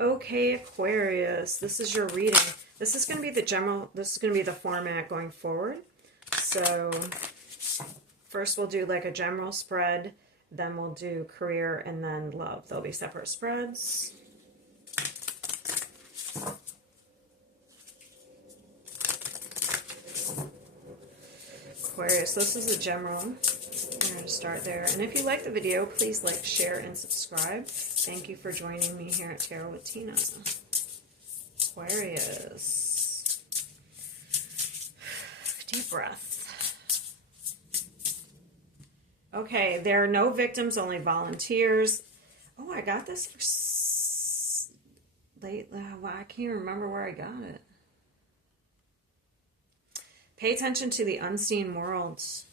Okay, Aquarius, this is your reading. This is going to be the general, this is going to be the format going forward. So first we'll do like a general spread, then we'll do career, and then love. They'll be separate spreads. Aquarius, this is a general. We're going to start there. And if you like the video, please like, share, and subscribe. Thank you for joining me here at Tarot with Tina. Aquarius. Deep breath. Okay, there are no victims, only volunteers. Oh, I got this for late. Well, I can't remember where I got it. Pay attention to the unseen worlds.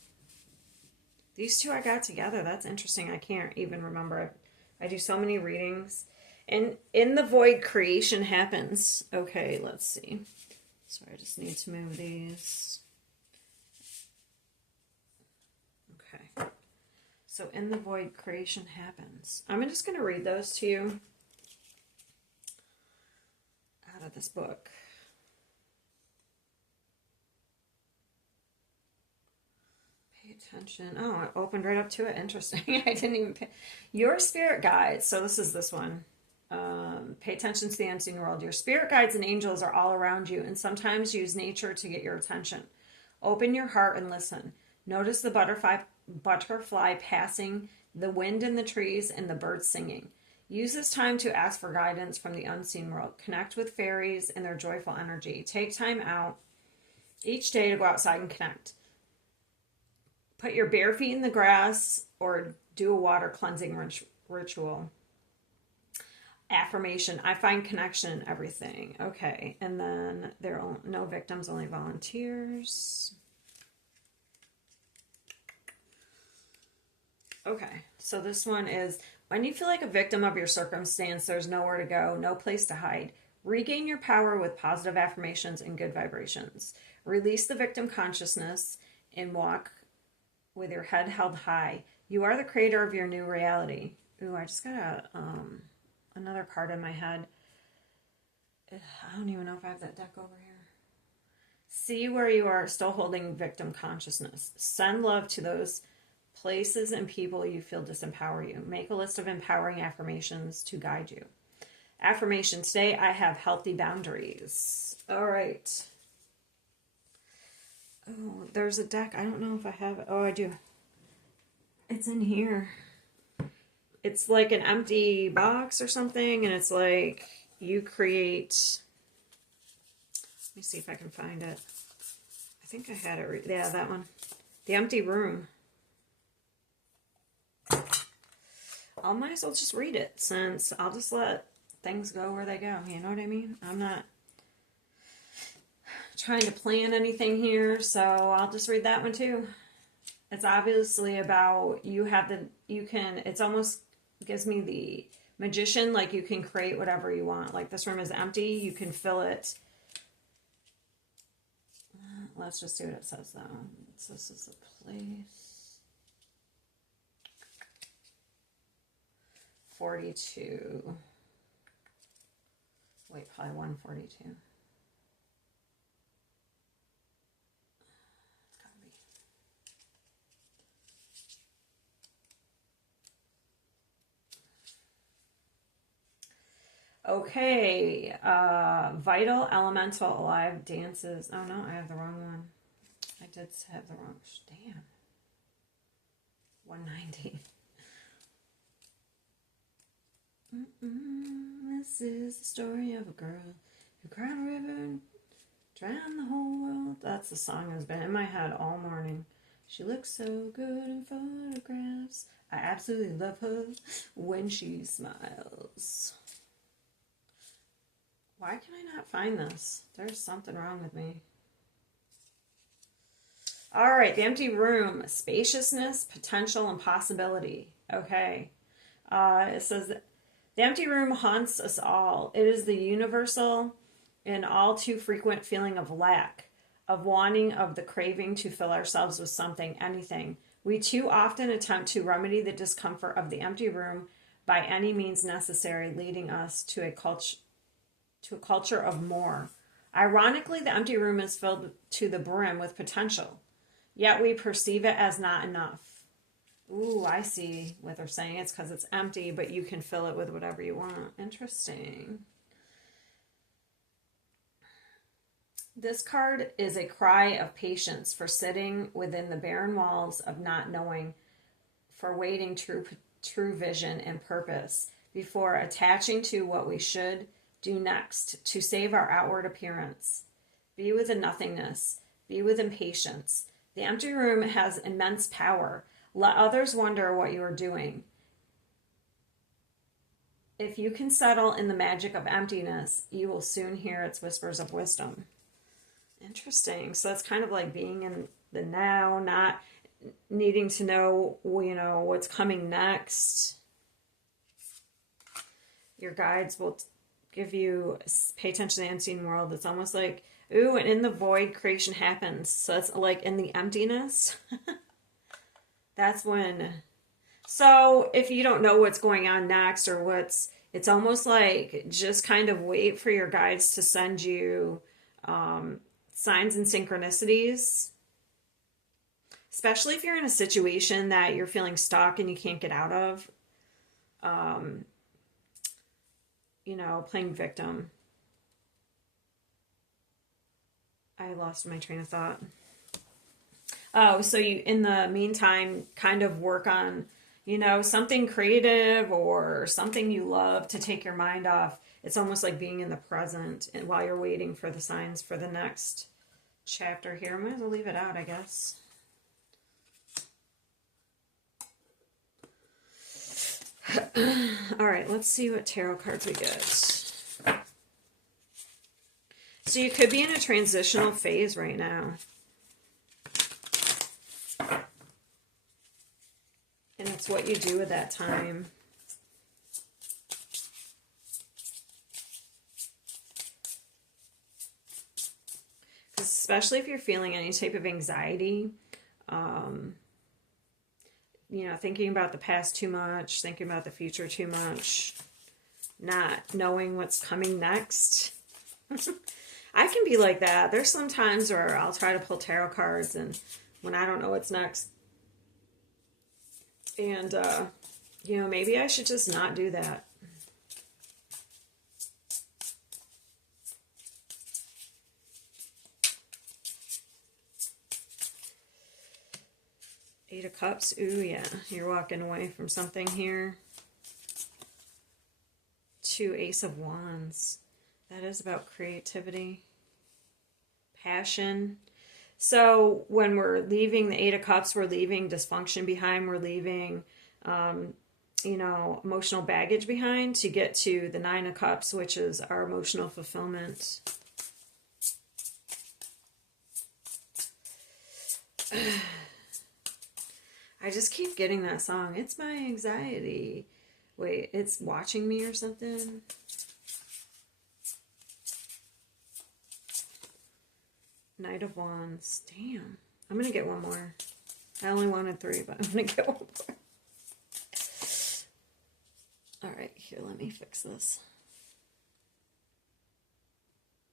These two I got together. That's interesting. I can't even remember. I do so many readings. And in the void, creation happens. Okay, let's see. Sorry, I just need to move these. Okay. So in the void, creation happens. I'm just going to read those to you out of this book. Attention. Oh, it opened right up to it. Interesting. I didn't even pay. Your spirit guides. So this one. Pay attention to the unseen world. Your spirit guides and angels are all around you and sometimes use nature to get your attention. Open your heart and listen. Notice the butterfly passing, the wind in the trees, and the birds singing. Use this time to ask for guidance from the unseen world. Connect with fairies and their joyful energy. Take time out each day to go outside and connect. Put your bare feet in the grass or do a water cleansing ritual. Affirmation. I find connection in everything. Okay. And then there are no victims, only volunteers. Okay. So this one is, when you feel like a victim of your circumstance, there's nowhere to go, no place to hide. Regain your power with positive affirmations and good vibrations. Release the victim consciousness and walk with your head held high. You are the creator of your new reality. Ooh, I just got another card in my head. I don't even know if I have that deck over here. See where you are still holding victim consciousness. Send love to those places and people you feel disempower you. Make a list of empowering affirmations to guide you. Affirmation. Today I have healthy boundaries. All right. Oh, there's a deck. I don't know if I have it. Oh, I do. It's in here. It's like an empty box or something, and it's like you create... Let me see if I can find it. I think I had it. Yeah, that one. The empty room. I might as well just read it, since I'll just let things go where they go. You know what I mean? I'm not trying to plan anything here, so I'll just read that one too. It's obviously about it's almost gives me the magician, like you can create whatever you want. Like this room is empty, you can fill it. Let's just see what it says though. It says this is a place. 42. Wait, probably 142. Okay, vital, elemental, alive, dances. Oh no, I have the wrong one. I did have the wrong, damn. 190. This is the story of a girl who cried a river and drowned the whole world. That's the song that's been in my head all morning. She looks so good in photographs. I absolutely love her when she smiles. Why can I not find this? There's something wrong with me. All right, the empty room. Spaciousness, potential, and possibility. Okay. It says that the empty room haunts us all. It is the universal and all too frequent feeling of lack, of wanting, of the craving to fill ourselves with something, anything. We too often attempt to remedy the discomfort of the empty room by any means necessary, leading us to a culture of more. Ironically, the empty room is filled to the brim with potential, yet we perceive it as not enough. Ooh, I see what they're saying. It's because it's empty, but you can fill it with whatever you want. Interesting. This card is a cry of patience for sitting within the barren walls of not knowing, for waiting true vision and purpose before attaching to what we should do next to save our outward appearance. Be with the nothingness. Be with impatience. The empty room has immense power. Let others wonder what you are doing. If you can settle in the magic of emptiness, you will soon hear its whispers of wisdom. Interesting. So that's kind of like being in the now, not needing to know, what's coming next. Your guides will give you, pay attention to the unseen world. It's almost like, ooh, and in the void, creation happens. So it's like in the emptiness. That's when, so if you don't know what's going on next or it's almost like just kind of wait for your guides to send you signs and synchronicities, especially if you're in a situation that you're feeling stuck and you can't get out of. Playing victim. I lost my train of thought. Oh, so you, in the meantime, kind of work on, something creative or something you love to take your mind off. It's almost like being in the present and while you're waiting for the signs for the next chapter here. I might as well leave it out, I guess. All right, let's see what tarot cards we get. So you could be in a transitional phase right now. And it's what you do with that time. Especially if you're feeling any type of anxiety, thinking about the past too much, thinking about the future too much, not knowing what's coming next. I can be like that. There's some times where I'll try to pull tarot cards and when I don't know what's next. And, maybe I should just not do that. Eight of Cups. Ooh, yeah. You're walking away from something here. Two Ace of Wands. That is about creativity. Passion. So when we're leaving the Eight of Cups, we're leaving dysfunction behind. We're leaving, emotional baggage behind to get to the Nine of Cups, which is our emotional fulfillment. I just keep getting that song. It's my anxiety. Wait, it's watching me or something? Knight of Wands. Damn. I'm going to get one more. I only wanted 3, but I'm going to get one more. Alright, here, let me fix this.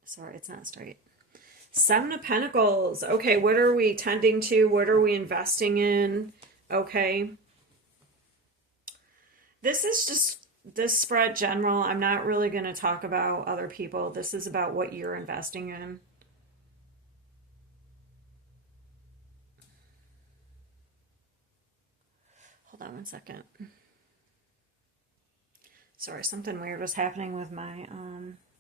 Sorry, it's not straight. Seven of Pentacles. Okay, what are we tending to? What are we investing in? Okay. This is just this spread general. I'm not really going to talk about other people. This is about what you're investing in. Hold on one second. Sorry, something weird was happening with my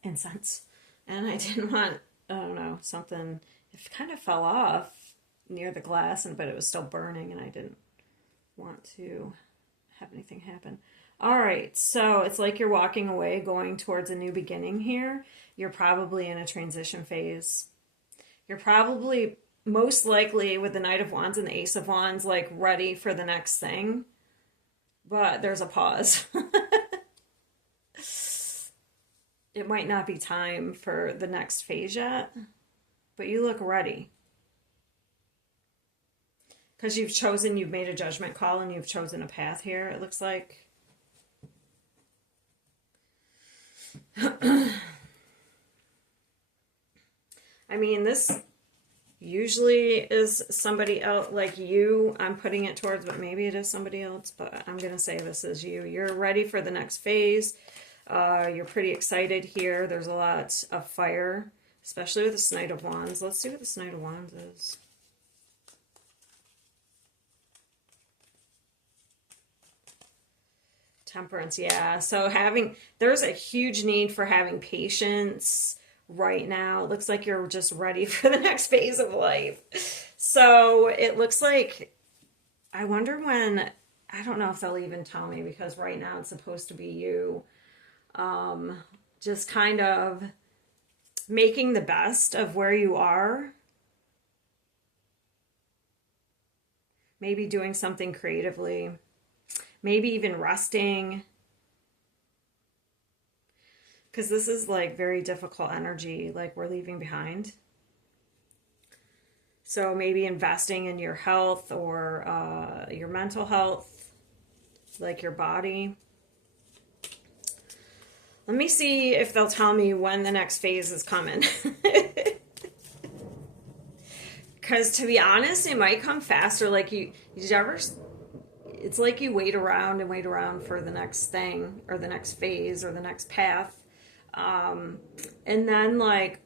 incense. And I didn't want, I don't know, something, it kind of fell off near the glass, but it was still burning, and I didn't want to have anything happen. All right, so it's like you're walking away, going towards a new beginning here. You're probably in a transition phase. You're probably, most likely, with the Knight of Wands and the Ace of Wands, like ready for the next thing. But there's a pause. It might not be time for the next phase yet, but you look ready. Because you've made a judgment call and you've chosen a path here, it looks like. I mean, this usually is somebody else, like you, I'm putting it towards, but maybe it is somebody else, but I'm going to say this is you. You're ready for the next phase. You're pretty excited here. There's a lot of fire, especially with the Knight of Wands. Let's see what the Knight of Wands is. Temperance, yeah. So there's a huge need for having patience right now. It looks like you're just ready for the next phase of life. So it looks like, I wonder when, I don't know if they'll even tell me, because right now it's supposed to be you. Just kind of making the best of where you are. Maybe doing something creatively. Maybe even resting. Because this is like very difficult energy, like we're leaving behind. So maybe investing in your health or your mental health, like your body. Let me see if they'll tell me when the next phase is coming. Because to be honest, it might come faster. Like did you ever, it's like you wait around and wait around for the next thing or the next phase or the next path. And then like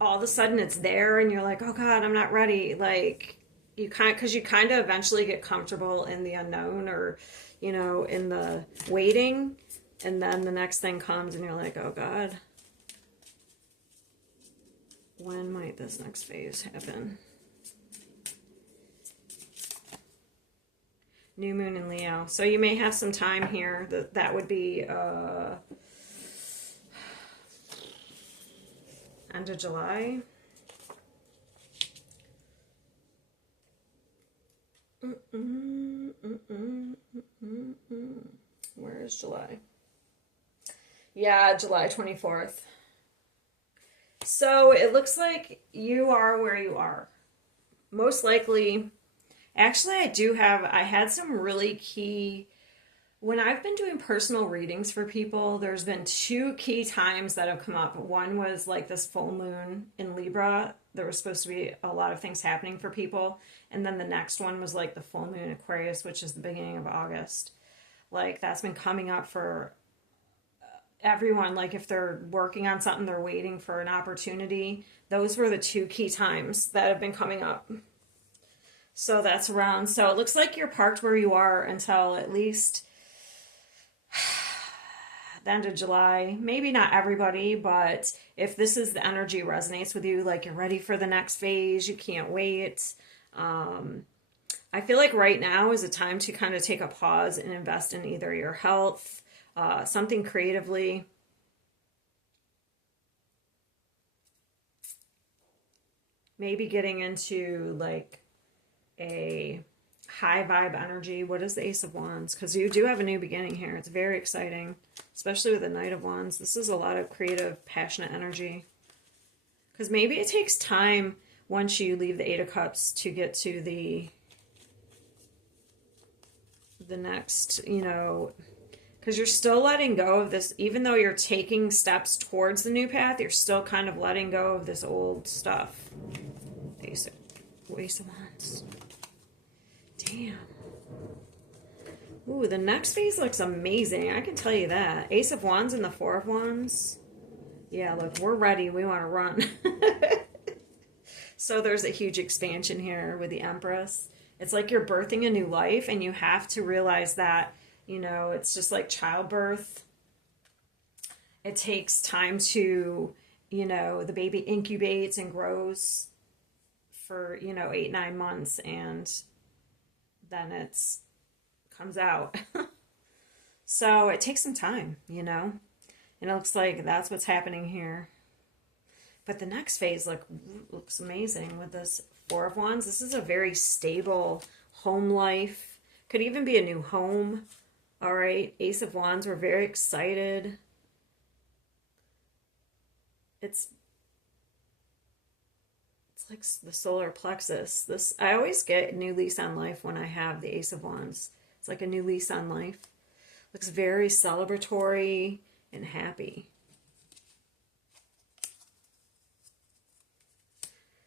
all of a sudden it's there and you're like, oh God, I'm not ready. Like because you kind of eventually get comfortable in the unknown, or, you know, in the waiting. And then the next thing comes and you're like, oh God, when might this next phase happen? New moon in Leo. So you may have some time here. That would be end of July. Where is July? Yeah, July 24th. So it looks like you are where you are. Most likely, actually I had some really key, when I've been doing personal readings for people, there's been two key times that have come up. One was like this full moon in Libra. There was supposed to be a lot of things happening for people. And then the next one was like the full moon in Aquarius, which is the beginning of August. Like that's been coming up for everyone. Like if they're working on something, they're waiting for an opportunity. Those were the two key times that have been coming up. So that's around. So it looks like you're parked where you are until at least the end of July. Maybe not everybody, but if this is the energy resonates with you, like you're ready for the next phase, you can't wait. I feel like right now is a time to kind of take a pause and invest in either your health, something creatively. Maybe getting into like a high vibe energy. What is the Ace of Wands? Because you do have a new beginning here. It's very exciting, especially with the Knight of Wands. This is a lot of creative, passionate energy. Because maybe it takes time once you leave the Eight of Cups to get to the next, you know, because you're still letting go of this. Even though you're taking steps towards the new path, you're still kind of letting go of this old stuff. Ace of Wands. Damn. Ooh, the next phase looks amazing. I can tell you that. Ace of Wands and the Four of Wands. Yeah, look, we're ready. We want to run. So there's a huge expansion here with the Empress. It's like you're birthing a new life, and you have to realize that, you know, it's just like childbirth. It takes time to, you know, the baby incubates and grows for, you know, 8-9 months, and then it's comes out. So it takes some time, you know, and it looks like that's what's happening here. But the next phase looks amazing with this Four of Wands. This is a very stable home life. Could even be a new home. All right, Ace of Wands, we're very excited. It's like the solar plexus. I always get a new lease on life when I have the Ace of Wands. It's like a new lease on life. Looks very celebratory and happy.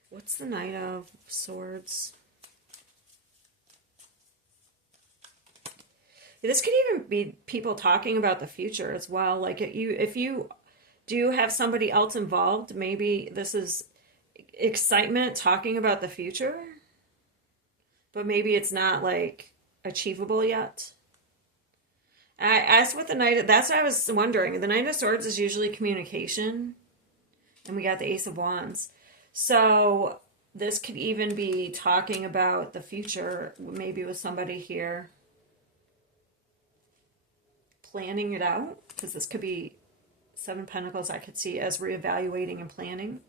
What's the Knight of Swords? This could even be people talking about the future as well. Like if you do have somebody else involved, maybe this is excitement talking about the future, but maybe it's not like achievable yet. As with the Knight, that's what I was wondering. The Knight of Swords is usually communication, and we got the Ace of Wands. So this could even be talking about the future, maybe with somebody here planning it out, because this could be Seven of Pentacles I could see as reevaluating and planning.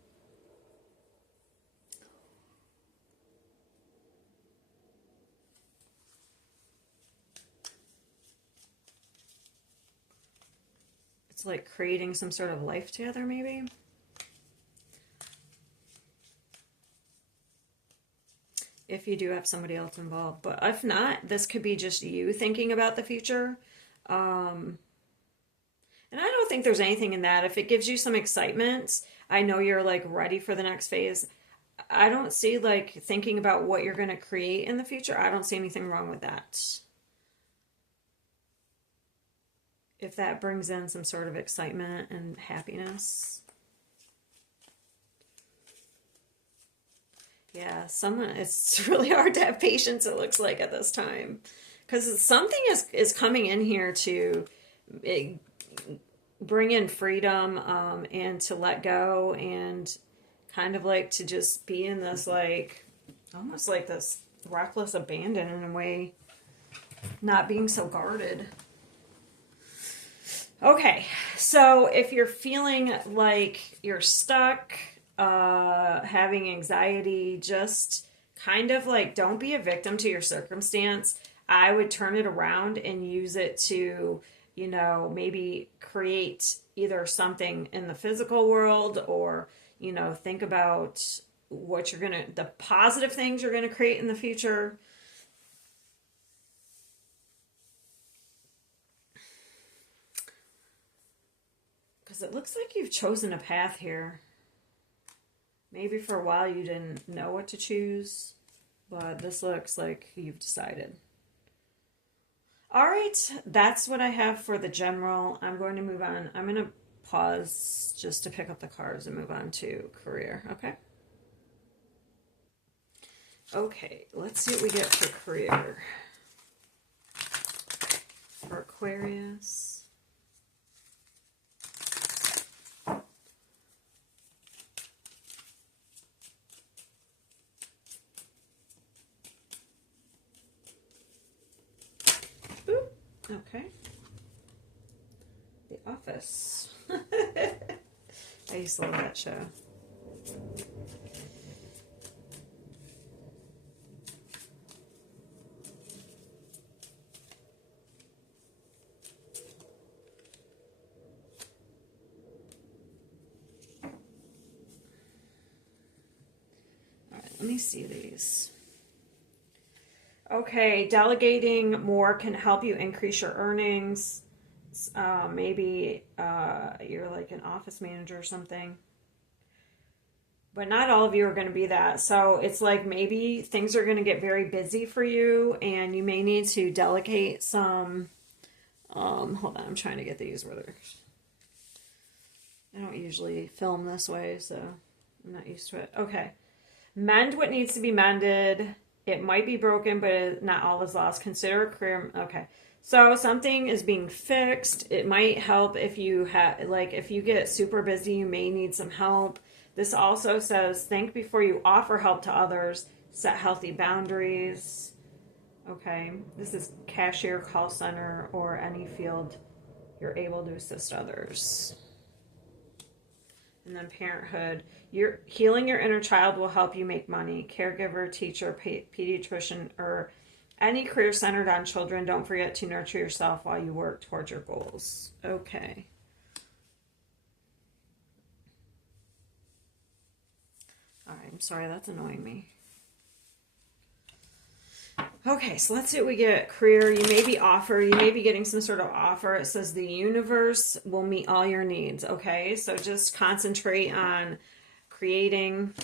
It's like creating some sort of life together, maybe. If you do have somebody else involved. But if not, this could be just you thinking about the future. And I don't think there's anything in that. If it gives you some excitement, I know you're like ready for the next phase. I don't see like thinking about what you're going to create in the future. I don't see anything wrong with that. If that brings in some sort of excitement and happiness. Yeah, it's really hard to have patience, it looks like, at this time. Because something is coming in here to bring in freedom and to let go and kind of like to just be in this like, almost like this reckless abandon in a way, not being so guarded. Okay, so if you're feeling like you're stuck, having anxiety, just kind of like don't be a victim to your circumstance. I would turn it around and use it to, you know, maybe create either something in the physical world or, you know, think about what you're going to, the positive things you're going to create in the future. Because it looks like you've chosen a path here. Maybe for a while you didn't know what to choose, but this looks like you've decided. All right, that's what I have for the general. I'm going to move on. I'm going to pause just to pick up the cards and move on to career, okay? Okay, let's see what we get for career. For Aquarius. Okay. The Office. I used to love that show. All right, let me see these. Okay, delegating more can help you increase your earnings. Maybe you're like an office manager or something. But not all of you are going to be that. So it's like maybe things are going to get very busy for you and you may need to delegate some. Hold on, I'm trying to get these where they're... I don't usually film this way, so I'm not used to it. Okay. Mend what needs to be mended. It might be broken, but not all is lost. Consider a career. Okay. So something is being fixed. It might help if you have, like, if you get super busy, you may need some help. This also says, think before you offer help to others. Set healthy boundaries. Okay. This is cashier, call center, or any field you're able to assist others. And then parenthood. Healing your inner child will help you make money. Caregiver, teacher, pediatrician, or any career centered on children. Don't forget to nurture yourself while you work towards your goals. Okay. All right, I'm sorry, that's annoying me. Okay, so let's see what we get. Career, you may be offered, you may be getting some sort of offer. It says the universe will meet all your needs. Okay, so just concentrate on creating.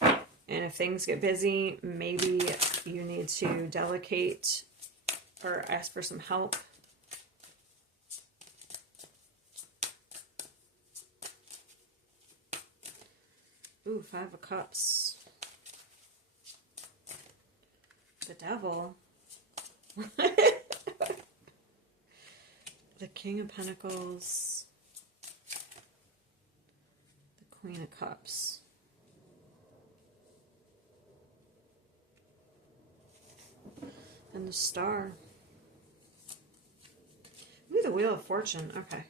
And if things get busy, maybe you need to delegate or ask for some help. Ooh, 5 of Cups. The Devil. The King of Pentacles. The Queen of Cups. And the Star. Ooh, the Wheel of Fortune. Okay.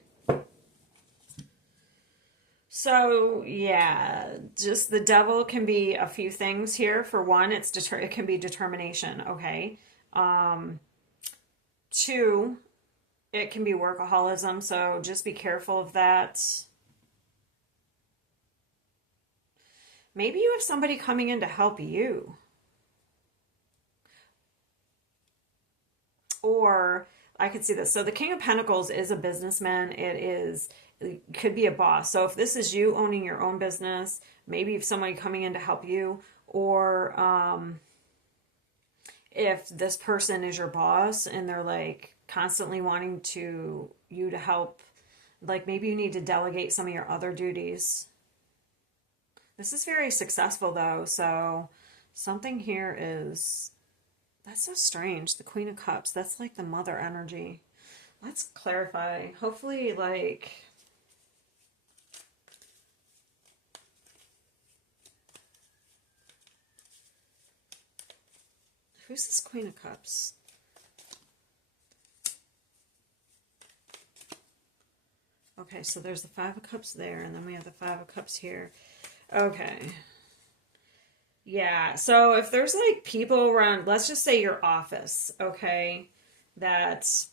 So, yeah, just the Devil can be a few things here. For one, it can be determination, okay? 2, it can be workaholism, so just be careful of that. Maybe you have somebody coming in to help you. Or I could see this. So the King of Pentacles is a businessman. It could be a boss. So if this is you owning your own business, maybe if somebody coming in to help you, or if this person is your boss and they're like constantly wanting you to help, like maybe you need to delegate some of your other duties. This is very successful though, so something here is, that's so strange. The Queen of Cups, that's like the mother energy. Let's clarify. Hopefully, like, who's this Queen of Cups? Okay, so there's the 5 of Cups there, and then we have the 5 of Cups here. Okay. Yeah, so if there's like people around, let's just say your office, okay, that's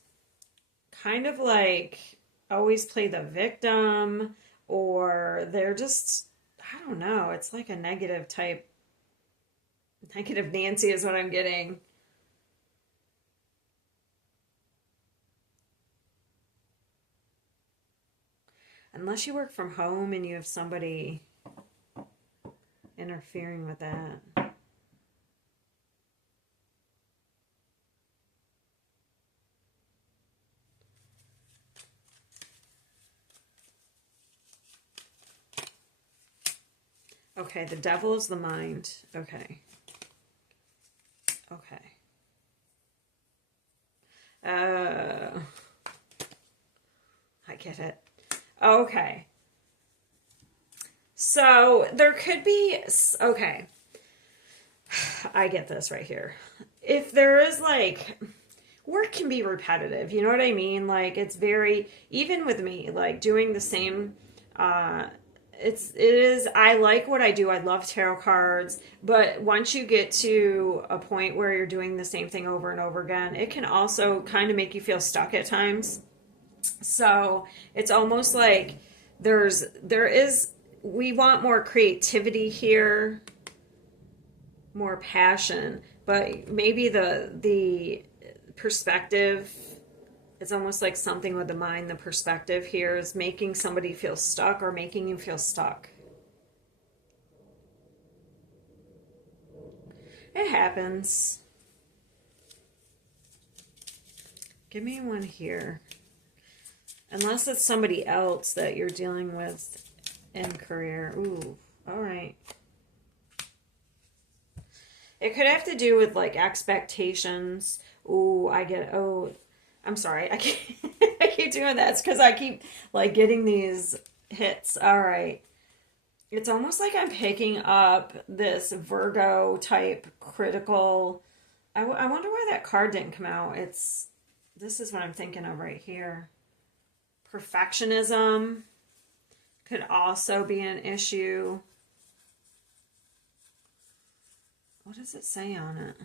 kind of like always play the victim, or they're just, I don't know, it's like a negative type, negative Nancy is what I'm getting. Unless you work from home and you have somebody interfering with that. Okay, the Devil is the mind. Okay. Okay. I get it. Okay. So there could be, okay. I get this right here. If there is like, work can be repetitive, you know what I mean? Like it's very, even with me, like doing the same, I like what I do. I love tarot cards, but once you get to a point where you're doing the same thing over and over again, it can also kind of make you feel stuck at times. So it's almost like we want more creativity here, more passion, but maybe the perspective, it's almost like something with the mind. The perspective here is making somebody feel stuck or making you feel stuck. It happens. Give me one here. Unless it's somebody else that you're dealing with in career. Ooh, all right. It could have to do with like expectations. Ooh, I'm sorry. I keep doing that. It's because I keep like getting these hits. All right. It's almost like I'm picking up this Virgo type critical. I wonder why that card didn't come out. This is what I'm thinking of right here. Perfectionism could also be an issue. What does it say on it?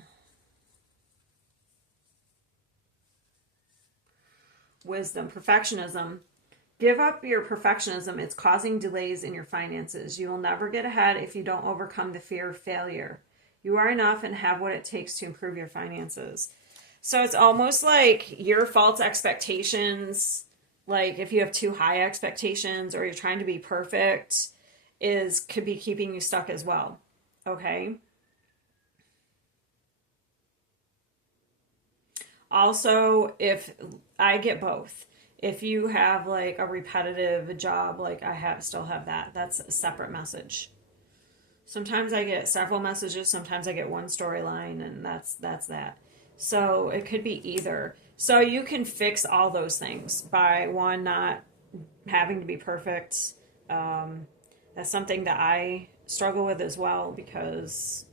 Wisdom, perfectionism. Give up your perfectionism. It's causing delays in your finances. You will never get ahead if you don't overcome the fear of failure. You are enough and have what it takes to improve your finances. So it's almost like your false expectations, like if you have too high expectations or you're trying to be perfect, could be keeping you stuck as well. Okay? Also, if I get both. If you have like a repetitive job, like still have that. That's a separate message. Sometimes I get several messages, sometimes I get one storyline, and that's that. So it could be either. So you can fix all those things by one, not having to be perfect. Um, that's something that I struggle with as well because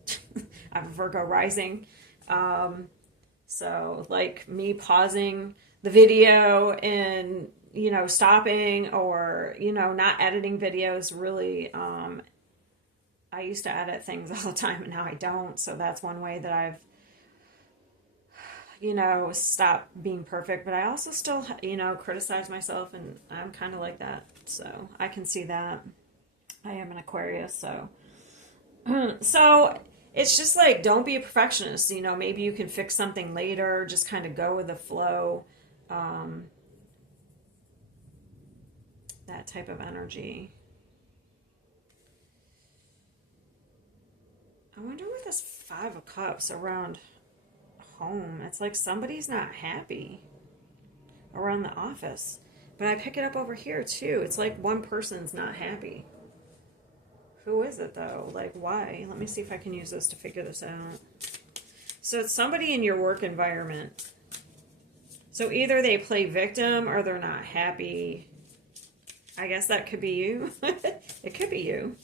I'm a Virgo rising. Um, so like me pausing the video and stopping or not editing videos really. I used to edit things all the time and now I don't. So that's one way that I've, stopped being perfect. But I also still, criticize myself and I'm kind of like that. So I can see that. I am an Aquarius. So, so it's just like, don't be a perfectionist. Maybe you can fix something later, just kind of go with the flow. Um, that type of energy. I wonder what this Five of Cups around home. It's like somebody's not happy around the office. But I pick it up over here too. It's like one person's not happy. Who is it though? Like why? Let me see if I can use this to figure this out. So it's somebody in your work environment. So either they play victim or they're not happy. I guess that could be you. It could be you.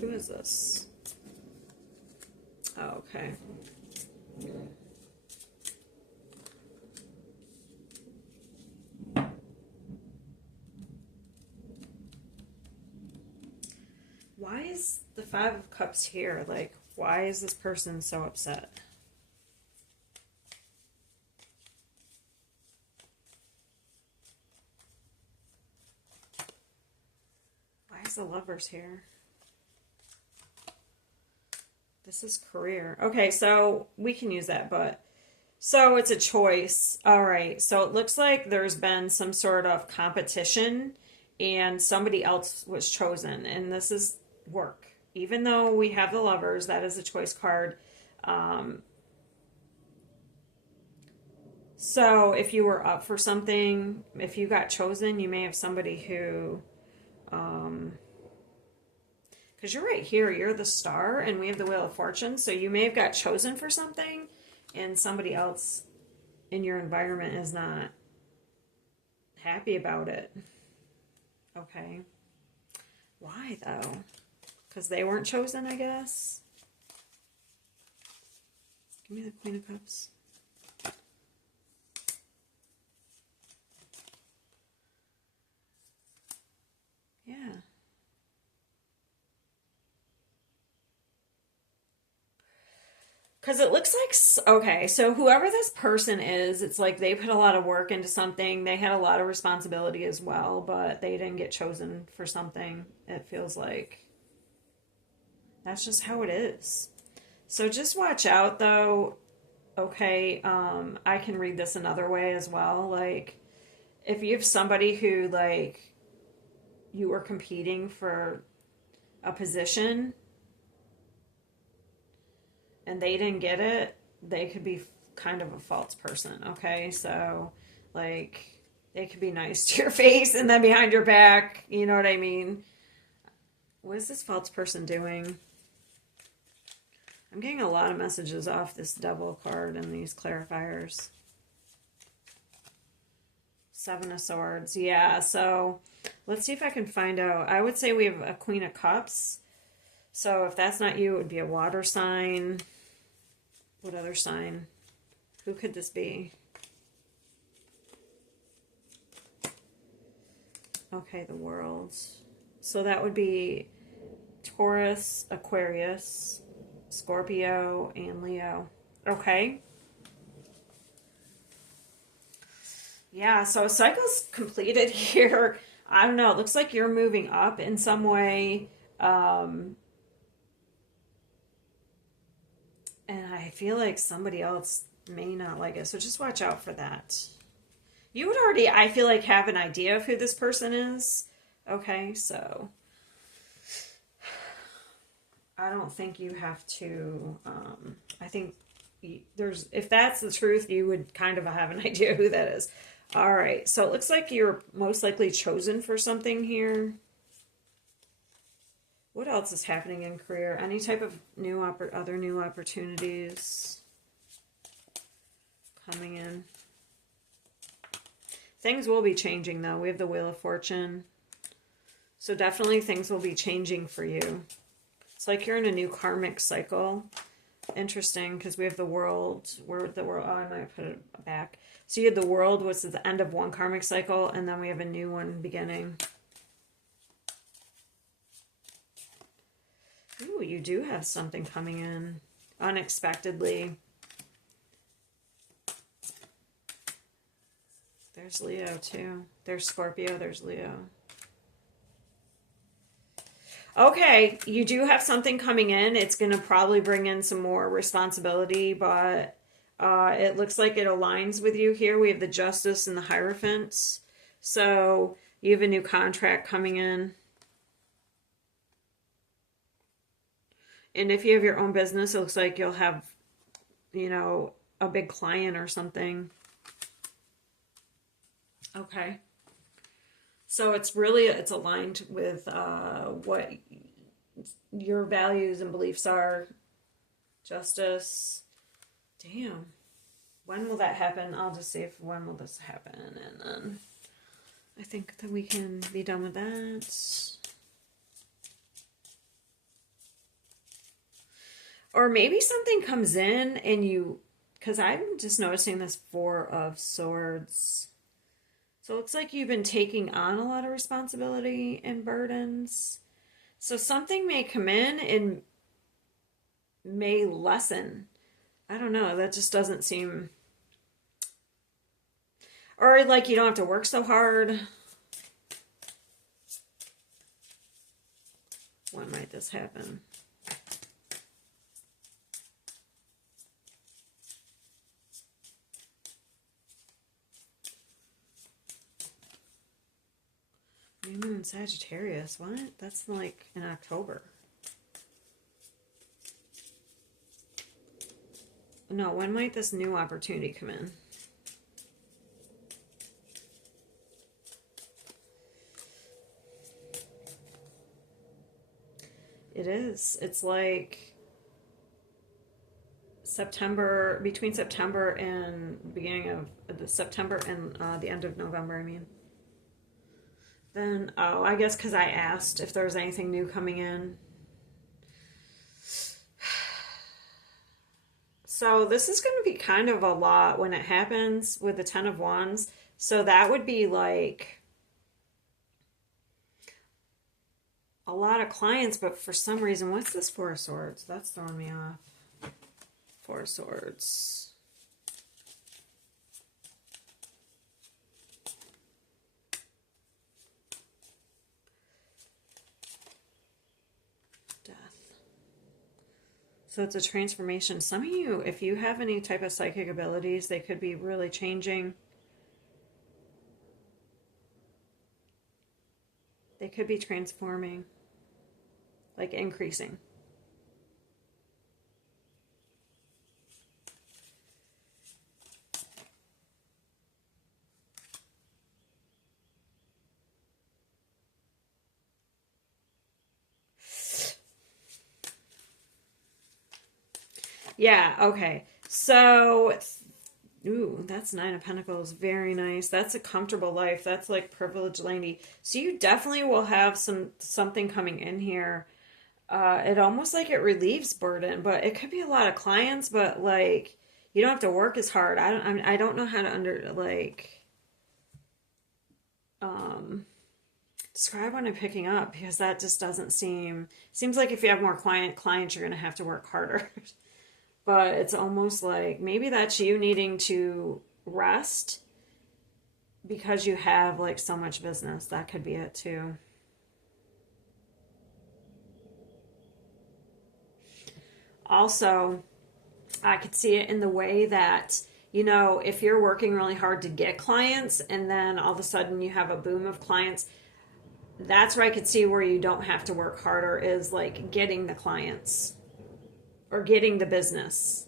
Who is this? Oh, okay. Why is the Five of Cups here? Like, why is this person so upset? Why is the Lovers here? This is career. Okay, so we can use that, but so it's a choice. All right, so it looks like there's been some sort of competition and somebody else was chosen, and this is work. Even though we have the Lovers, that is a choice card. So if you were up for something, if you got chosen, you may have somebody who, because you're right here, you're the Star, and we have the Wheel of Fortune, so you may have got chosen for something, and somebody else in your environment is not happy about it. Okay. Why, though? Because they weren't chosen, I guess? Give me the Queen of Cups. Yeah. Because it looks like, okay, so whoever this person is, it's like they put a lot of work into something. They had a lot of responsibility as well, but they didn't get chosen for something. It feels like that's just how it is. So just watch out, though. Okay, I can read this another way as well. Like, if you have somebody who, like, you were competing for a position and they didn't get it, they could be kind of a false person, okay? So, like, they could be nice to your face and then behind your back, you know what I mean? What is this false person doing? I'm getting a lot of messages off this Devil card and these clarifiers. Seven of Swords, yeah, so let's see if I can find out. I would say we have a Queen of Cups. So if that's not you, it would be a water sign. What other sign? Who could this be? Okay, the World. So that would be Taurus, Aquarius, Scorpio, and Leo. Okay. Yeah, so a cycle's completed here. I don't know. It looks like you're moving up in some way. Um, and I feel like somebody else may not like it. So just watch out for that. You would already, I feel like, have an idea of who this person is. Okay, so I don't think you have to. I think there's, if that's the truth, you would kind of have an idea who that is. All right, so it looks like you're most likely chosen for something here. What else is happening in career? Any type of other new opportunities coming in? Things will be changing though. We have the Wheel of Fortune. So definitely things will be changing for you. It's like you're in a new karmic cycle. Interesting, because we have the World. Where the World? Oh, I might put it back. So you had the World, which is the end of one karmic cycle, and then we have a new one beginning. Ooh, you do have something coming in unexpectedly. There's Leo too. There's Scorpio, there's Leo. Okay, you do have something coming in. It's going to probably bring in some more responsibility, but it looks like it aligns with you here. We have the Justice and the Hierophant. So you have a new contract coming in. And if you have your own business, it looks like you'll have, you know, a big client or something. Okay. So it's really, it's aligned with what your values and beliefs are. Justice. Damn. When will that happen? I'll just see if when will this happen. And then I think that we can be done with that. Or maybe something comes in and you, because I'm just noticing this Four of Swords. So it looks like you've been taking on a lot of responsibility and burdens. So something may come in and may lessen. I don't know. That just doesn't seem... Or like you don't have to work so hard. When might this happen? New Moon Sagittarius. What? That's like in October. No, when might this new opportunity come in? It is. It's like September, between September and beginning of September and the end of November, I mean. Then, oh, I guess because I asked if there was anything new coming in. So this is going to be kind of a lot when it happens with the Ten of Wands. So that would be like a lot of clients, but for some reason, what's this Four of Swords? That's throwing me off. Four of Swords. So it's a transformation. Some of you, if you have any type of psychic abilities, they could be really changing. They could be transforming, like increasing. Yeah, okay. So, ooh, that's Nine of Pentacles. Very nice. That's a comfortable life. That's like privileged lady. So you definitely will have something coming in here. It almost like it relieves burden, but it could be a lot of clients, but like you don't have to work as hard. I don't know how to Describe what I'm picking up because that just doesn't seems like if you have more clients, you're going to have to work harder. But it's almost like maybe that's you needing to rest because you have like so much business. That could be it too. Also, I could see it in the way that, if you're working really hard to get clients and then all of a sudden you have a boom of clients, that's where I could see where you don't have to work harder is like getting the clients or getting the business.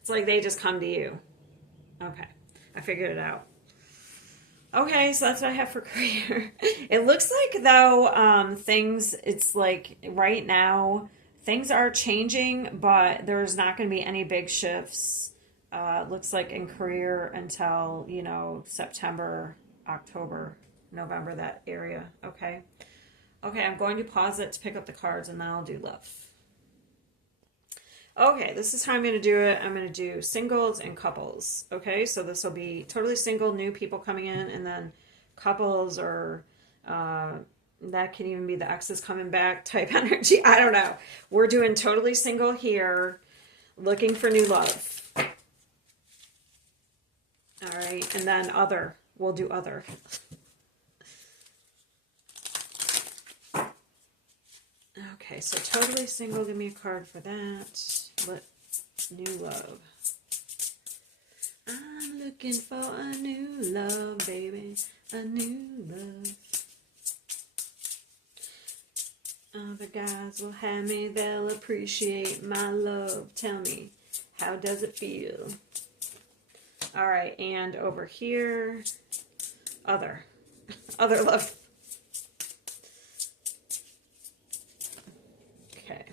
It's like they just come to you. Okay, I figured it out. Okay, so that's what I have for career. It looks like though, it's like right now things are changing, but there's not going to be any big shifts. It looks like in career until September, October, November, that area. Okay. Okay, I'm going to pause it to pick up the cards, and then I'll do love. Okay, this is how I'm going to do it. I'm going to do singles and couples. Okay, so this will be totally single, new people coming in, and then couples or that can even be the exes coming back type energy. I don't know. We're doing totally single here, looking for new love. All right, and then other. We'll do other. Okay, so totally single, give me a card for that. New love. I'm looking for a new love, baby. A new love. Other guys will have me, they'll appreciate my love. Tell me, how does it feel? All right, and over here, other. Other love. Okay.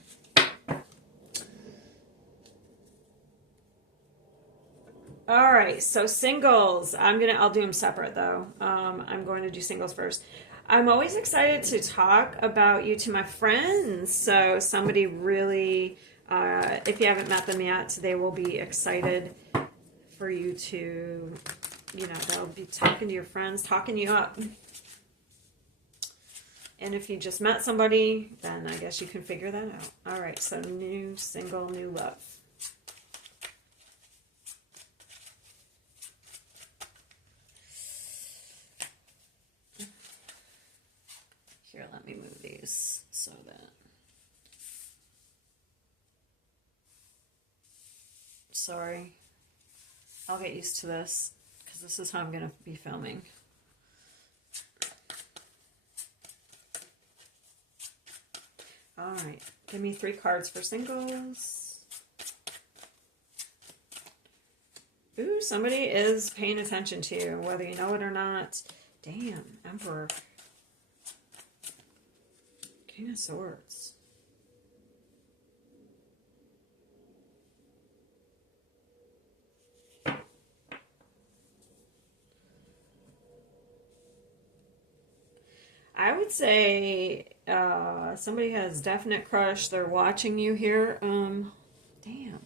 All right, so singles. I'll do them separate though. I'm going to do singles first. I'm always excited to talk about you to my friends. So somebody really, if you haven't met them yet, they will be excited for you to, they'll be talking to your friends, talking you up. And if you just met somebody, then I guess you can figure that out. All right, so new single, new love. Here, let me move these so that... Sorry. I'll get used to this because this is how I'm going to be filming. All right, give me 3 cards for singles. Ooh, somebody is paying attention to you, whether you know it or not. Damn, Emperor. King of Swords. I would say somebody has definite crush. They're watching you here. Damn.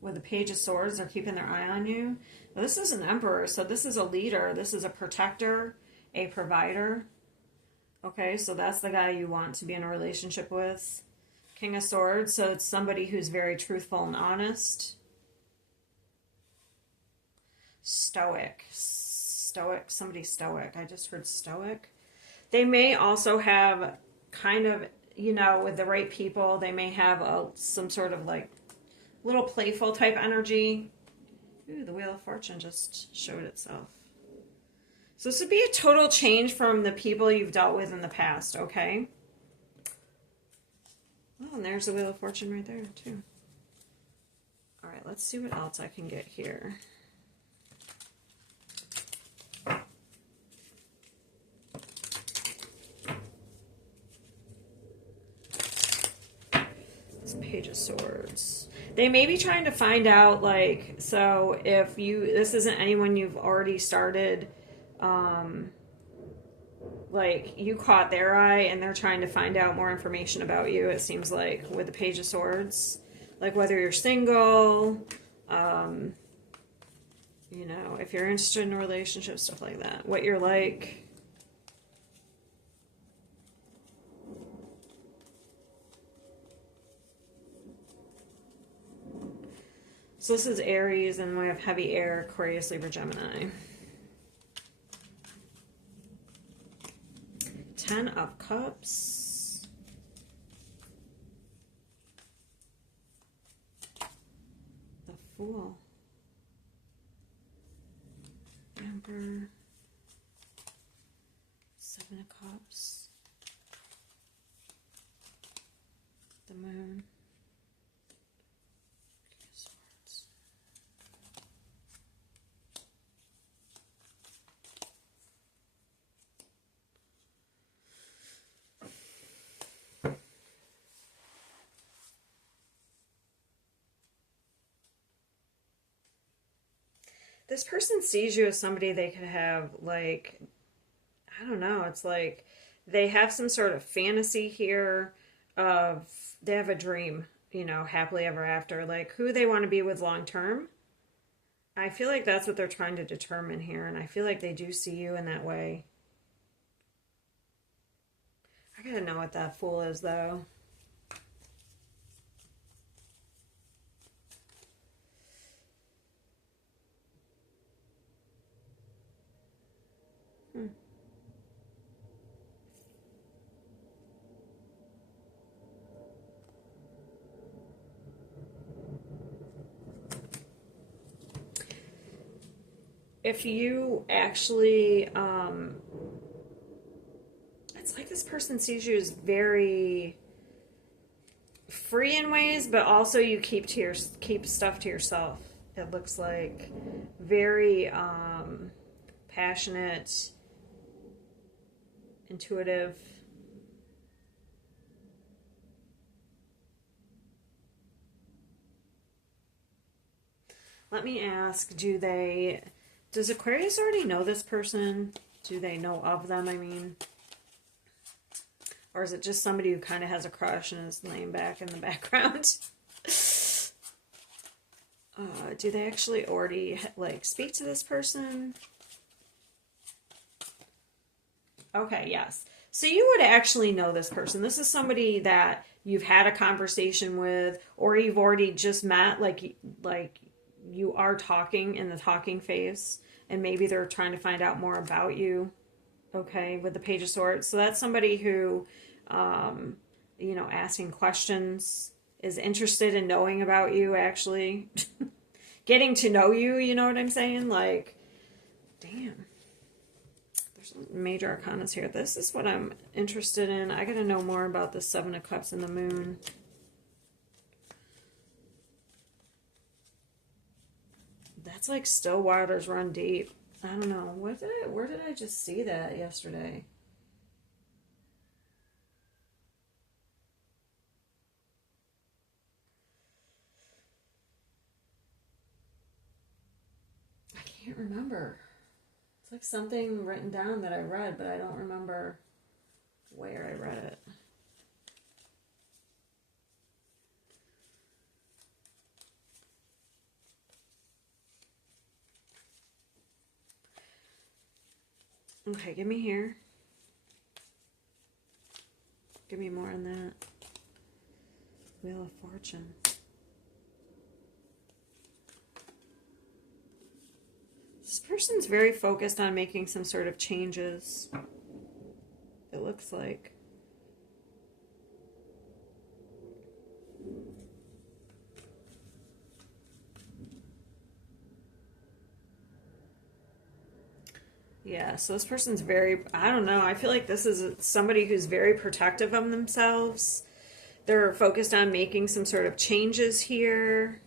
With the Page of Swords, they're keeping their eye on you. Now, this is an Emperor, so this is a leader. This is a protector, a provider. Okay, so that's the guy you want to be in a relationship with. King of Swords, so it's somebody who's very truthful and honest. Stoic. Stoic, somebody stoic. I just heard stoic. They may also have kind of, with the right people, they may have some sort of like little playful type energy. Ooh, the Wheel of Fortune just showed itself. So this would be a total change from the people you've dealt with in the past, okay? Oh, and there's the Wheel of Fortune right there, too. All right, let's see what else I can get here. This Page of Swords. They may be trying to find out, like, so if this isn't anyone you've already started like you caught their eye and they're trying to find out more information about you, it seems like, with the Page of Swords. Like whether you're single, um, you know, if you're interested in a relationship, stuff like that. What you're like. So this is Aries, and we have heavy air, Aquarius, Libra, Gemini. 10 of Cups. The Fool. Emperor. 7 of Cups. The Moon. Swords. This person sees you as somebody they could have, like, I don't know, it's like they have some sort of fantasy here of, they have a dream, you know, happily ever after, like who they want to be with long term. I feel like that's what they're trying to determine here, and I feel like they do see you in that way. I gotta know what that Fool is, though. If you actually, it's like this person sees you as very free in ways, but also you keep stuff to yourself. It looks like very passionate, intuitive. Let me ask, does Aquarius already know this person? Do they know of them, I mean? Or is it just somebody who kind of has a crush and is laying back in the background? Do they actually already, like, speak to this person? Okay, yes. So you would actually know this person. This is somebody that you've had a conversation with, or you've already just met, like you are talking in the talking phase, and maybe they're trying to find out more about you. Okay, with the Page of Swords. So that's somebody who, you know, asking questions, is interested in knowing about you, actually. Getting to know you, you know what I'm saying? Like, damn. There's major arcanas here. This is what I'm interested in. I gotta know more about the 7 of Cups and the Moon. That's like still waters run deep. I don't know. Where did I just see that yesterday? I can't remember. It's like something written down that I read, but I don't remember where I read it. Okay, give me here. Give me more on that. Wheel of Fortune. This person's very focused on making some sort of changes. It looks like. Yeah, so this person's very, I don't know, I feel like this is somebody who's very protective of themselves. They're focused on making some sort of changes here.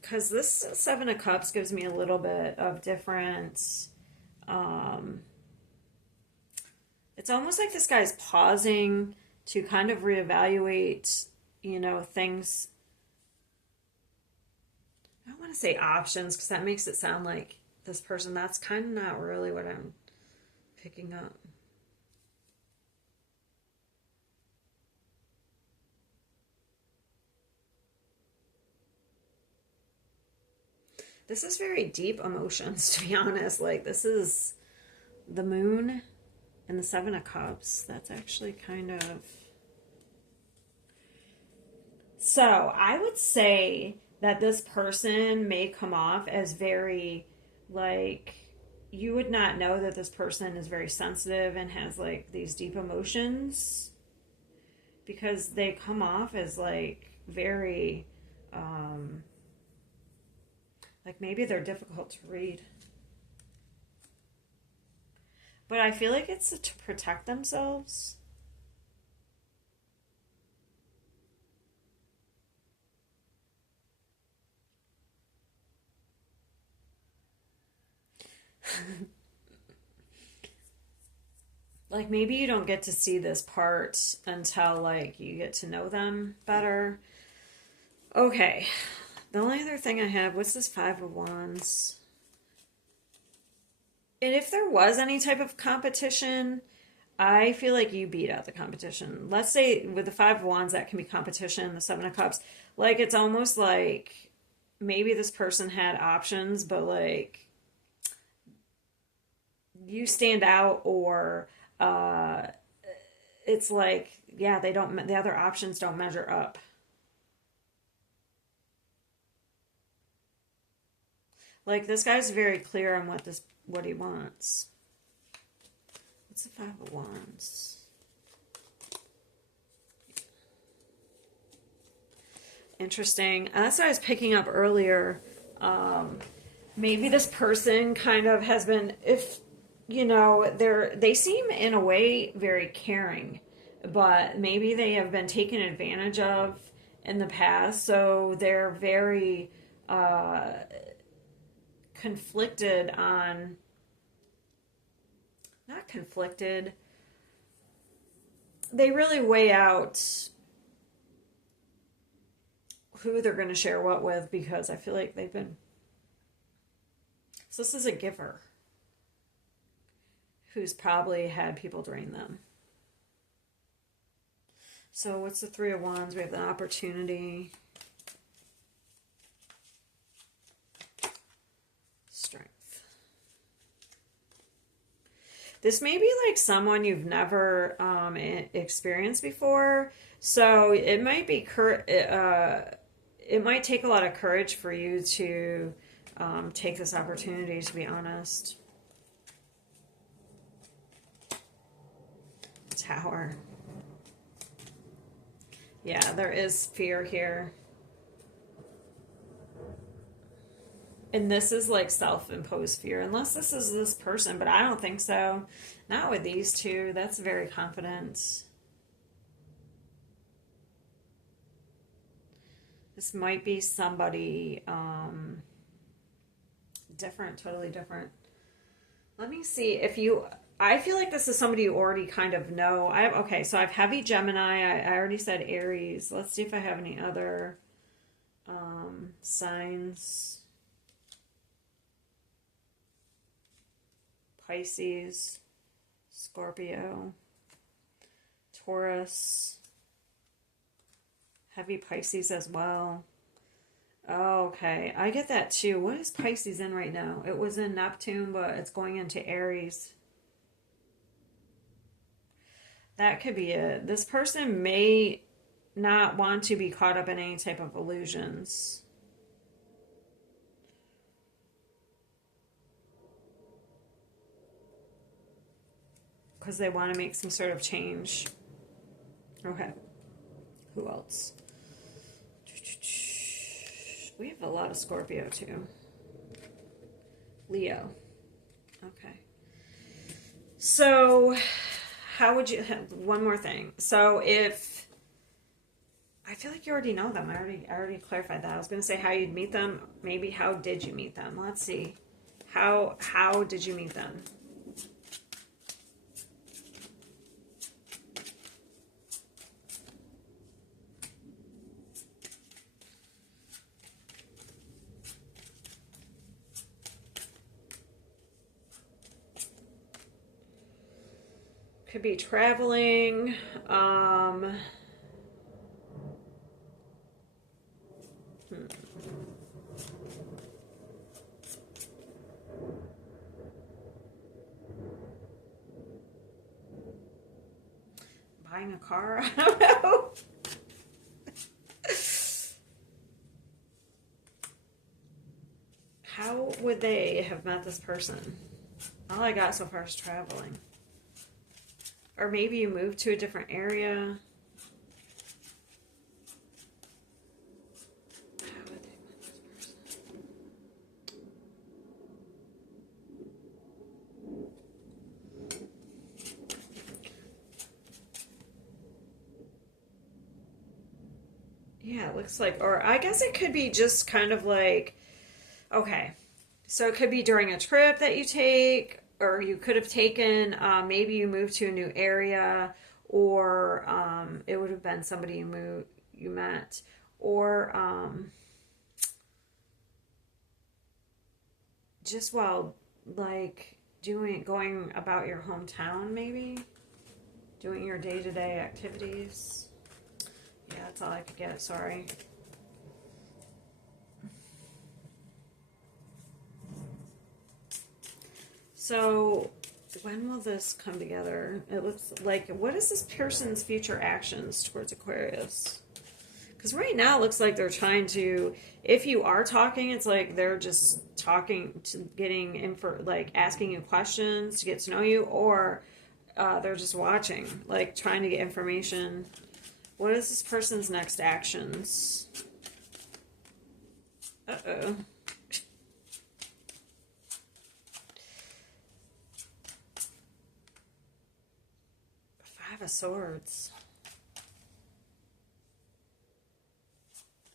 Because this 7 of Cups gives me a little bit of different, it's almost like this guy's pausing to kind of reevaluate, you know, things. I don't want to say options because that makes it sound like this person. That's kind of not really what I'm picking up. This is very deep emotions, to be honest. Like, this is the moon and the Seven of Cups. That's actually kind of... So, I would say that this person may come off as very, like, you would not know that this person is very sensitive and has, like, these deep emotions because they come off as, like, very, like, maybe they're difficult to read. But I feel like it's to protect themselves. Like, maybe you don't get to see this part until, like, you get to know them better. Okay. The only other thing I have, what's this Five of Wands? And if there was any type of competition, I feel like you beat out the competition. Let's say with the Five of Wands, that can be competition, the Seven of Cups. Like, it's almost like maybe this person had options, but, like, you stand out, or it's like, yeah, they don't, the other options don't measure up. Like, this guy's very clear on what he wants. What's the Five of Wands? Interesting. That's what I was picking up earlier. Maybe this person kind of has been, if you know, they seem in a way very caring, but maybe they have been taken advantage of in the past, so they're very conflicted on, not conflicted, they really weigh out who they're going to share what with, because I feel like they've been, so this is a giver who's probably had people drain them. So what's the Three of Wands? We have the opportunity, strength. This may be like someone you've never experienced before, so it might be it might take a lot of courage for you to take this opportunity, to be honest. Tower. Yeah, there is fear here. And this is like self-imposed fear, unless this is this person, but I don't think so. Not with these two. That's very confident. This might be somebody different, totally different. Let me see if you... I feel like this is somebody you already kind of know. Okay, so I have heavy Gemini. I already said Aries. Let's see if I have any other signs. Pisces, Scorpio, Taurus, heavy Pisces as well. Oh, okay, I get that too. What is Pisces in right now? It was in Neptune, but it's going into Aries. That could be it. This person may not want to be caught up in any type of illusions. Because they want to make some sort of change. Okay. Who else? We have a lot of Scorpio too. Leo. Okay. So, how would you... One more thing. So, if... I feel like you already know them. I already clarified that. I was going to say how you'd meet them. Maybe how did you meet them? Let's see. How did you meet them? Could be traveling. Buying a car? I don't know. How would they have met this person? All I got so far is traveling. Or maybe you moved to a different area. How would they met this person? Yeah, it looks like, or I guess it could be just kind of like, okay, so it could be during a trip that you take, or you could have taken, maybe you moved to a new area, or it would have been somebody you met, or just while like going about your hometown, maybe doing your day-to-day activities. Yeah, that's all I could get. Sorry. So, when will this come together? It looks like, what is this person's future actions towards Aquarius? Because right now it looks like they're trying to, if you are talking, it's like they're just talking to getting info, like asking you questions to get to know you, or they're just watching, like trying to get information. What is this person's next actions? Uh-oh. Five of Swords.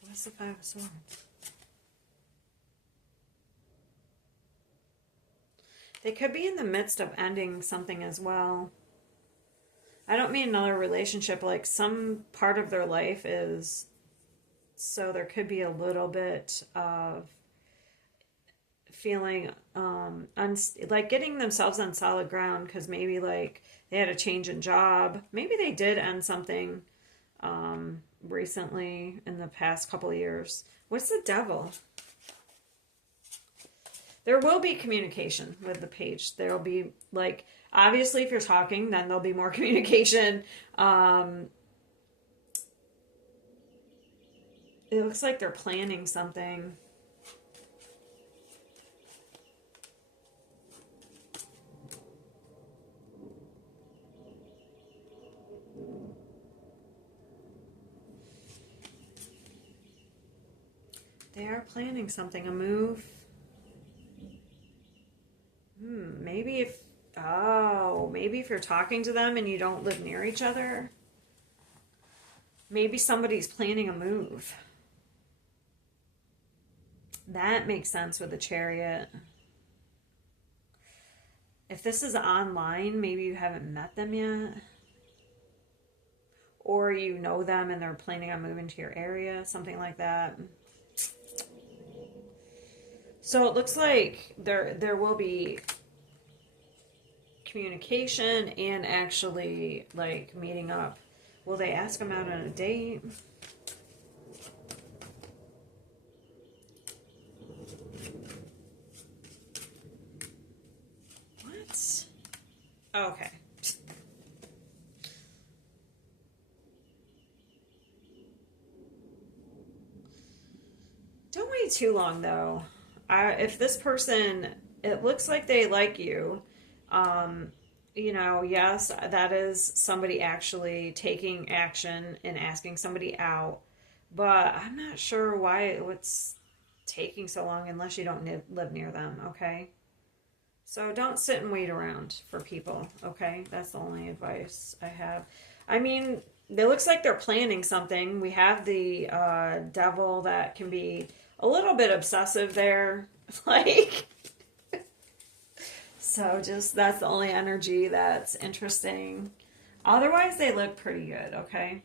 What's the Five of Swords? They could be in the midst of ending something as well. I don't mean another relationship, like some part of their life is, so there could be a little bit of feeling like getting themselves on solid ground, because maybe like they had a change in job. Maybe they did end something recently in the past couple of years. What's the Devil? There will be communication with the Page. There will be, like, obviously if you're talking, then there'll be more communication. It looks like they're planning something. They are planning something, a move. Maybe if you're talking to them and you don't live near each other, maybe somebody's planning a move. That makes sense with the Chariot. If this is online, maybe you haven't met them yet. Or you know them and they're planning on moving to your area, something like that. So it looks like there will be communication and actually like meeting up. Will they ask him out on a date? What? Okay. Don't wait too long though. If this person, it looks like they like you, yes, that is somebody actually taking action and asking somebody out, but I'm not sure why it's taking so long unless you don't live near them, okay? So don't sit and wait around for people, okay? That's the only advice I have. I mean, it looks like they're planning something. We have the Devil that can be a little bit obsessive there. Like, so just that's the only energy that's interesting. Otherwise, they look pretty good, okay?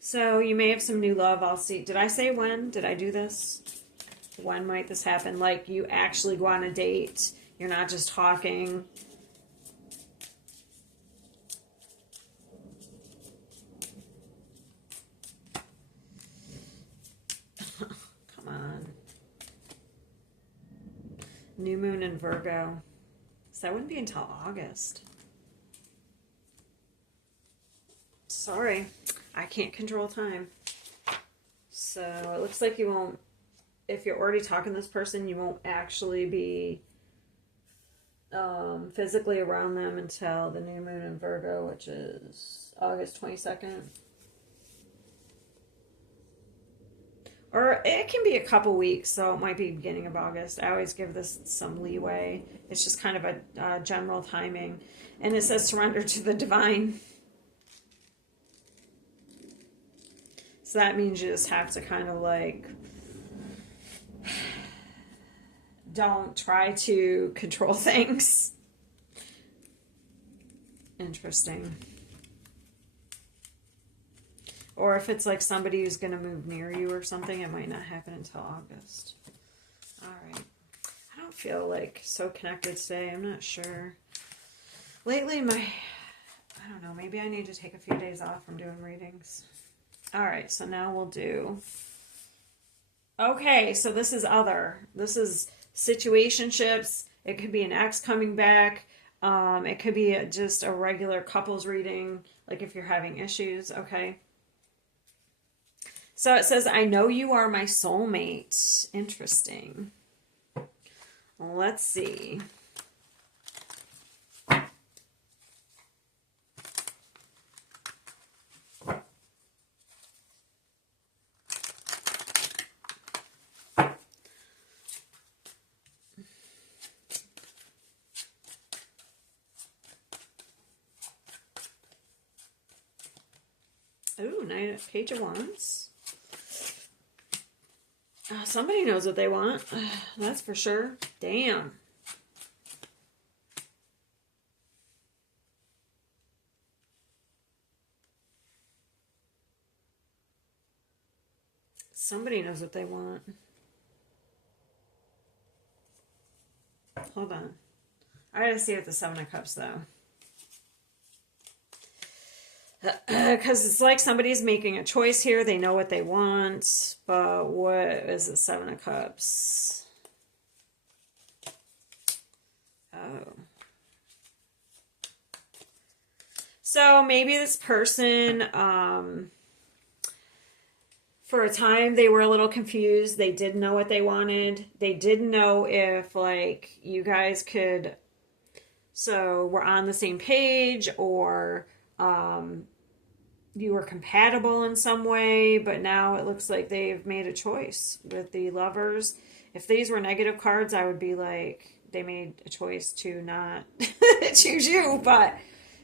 So you may have some new love. I'll see. Did I say when? Did I do this? When might this happen? Like you actually go on a date. You're not just talking. New moon in Virgo. So that wouldn't be until August. Sorry, I can't control time. So it looks like you won't, if you're already talking to this person, you won't actually be physically around them until the new moon in Virgo, which is August 22nd. Or it can be a couple weeks, so it might be beginning of August. I always give this some leeway. It's just kind of a general timing. And it says surrender to the divine. So that means you just have to kind of like, don't try to control things. Interesting. Or if it's like somebody who's going to move near you or something, it might not happen until August. All right. I don't feel like so connected today. I'm not sure. Lately, I don't know, maybe I need to take a few days off from doing readings. All right, so now we'll do... Okay, so this is other. This is situationships. It could be an ex coming back. It could be just a regular couples reading, like if you're having issues, okay? So it says, I know you are my soulmate. Interesting. Let's see. Ooh, Page of Wands. Somebody knows what they want. That's for sure. Damn. Somebody knows what they want. Hold on. I gotta see with the Seven of Cups, though. Because it's like somebody's making a choice here. They know what they want. But what is the Seven of Cups? Oh. So maybe this person, for a time, they were a little confused. They didn't know what they wanted. They didn't know if, like, you guys could... So we're on the same page, or... you were compatible in some way, but now it looks like they've made a choice with the Lovers. If these were negative cards, I would be like, they made a choice to not choose you, but